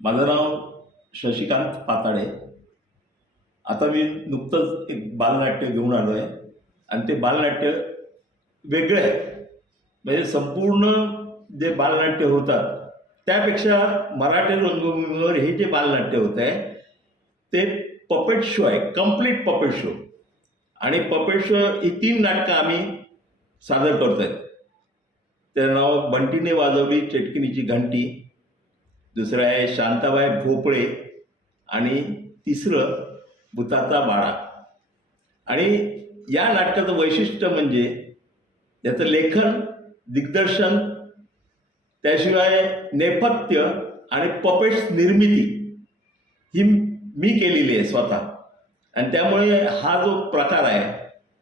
माझं नाव शशिकांत पाताडे. आता मी नुकतंच एक बालनाट्य घेऊन आलो आहे आणि ते बालनाट्य वेगळं आहे. म्हणजे संपूर्ण जे बालनाट्य होतात त्यापेक्षा मराठी रंगभूमीवर हे जे बालनाट्य होत आहे ते पपेट शो आहे, कम्प्लीट पपेट शो. आणि पपेट शो ही 3 नाटकं आम्ही सादर करतो आहे. त्याचं नाव बंटीने वाजवली चेटकिनीची घंटी, दुसरं आहे शांताबाई भोपळे आणि तिसरं भुताचा बाळा. आणि या नाटकाचं वैशिष्ट्य म्हणजे त्याचं लेखन, दिग्दर्शन, त्याशिवाय नेपथ्य आणि पपेट्स निर्मिती ही मी केलेली आहे स्वतः. आणि त्यामुळे हा जो प्रकार आहे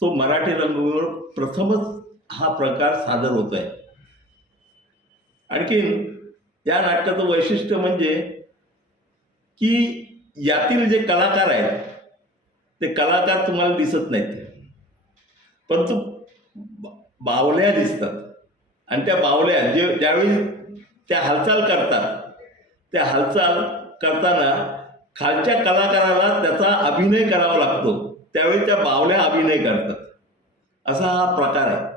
तो मराठी रंगभूमीवर प्रथमच हा प्रकार सादर होतो आहे. आणखीन या नाटकाचं वैशिष्ट्य म्हणजे की यातील जे कलाकार आहेत ते कलाकार तुम्हाला दिसत नाहीत, परंतु बावल्या दिसतात. आणि त्या बावल्या ज्यावेळी त्या हालचाल करतात, त्या हालचाल करताना खालच्या कलाकाराला त्याचा अभिनय करावा लागतो, त्यावेळी त्या बावल्या अभिनय करतात. असा हा प्रकार आहे.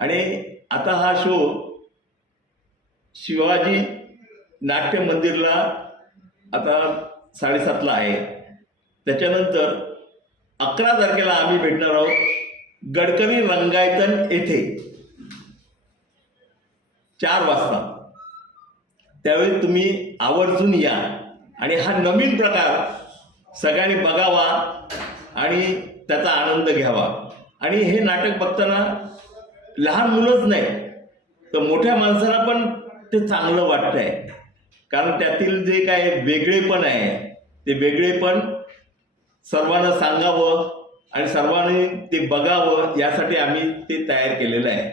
आणि आता हा शो शिवाजी नाट्य मंदिरला आता 7:30ला आहे. त्याच्यानंतर 11 तारखेला आम्ही भेटणार आहोत गडकरी रंगायतन येथे 4 वाजता. त्यावेळी तुम्ही आवर्जून या आणि हा नवीन प्रकार सगळ्यांनी बघावा आणि त्याचा आनंद घ्यावा. आणि हे नाटक बघताना लहान मुलंच नाही तर मोठ्या माणसाला पण ते चांगलं वाटतं आहे, कारण त्यातील जे काय वेगळेपण आहे ते वेगळेपण सर्वांना सांगावं आणि सर्वांनी ते बघावं यासाठी आम्ही ते तयार केलेलं आहे.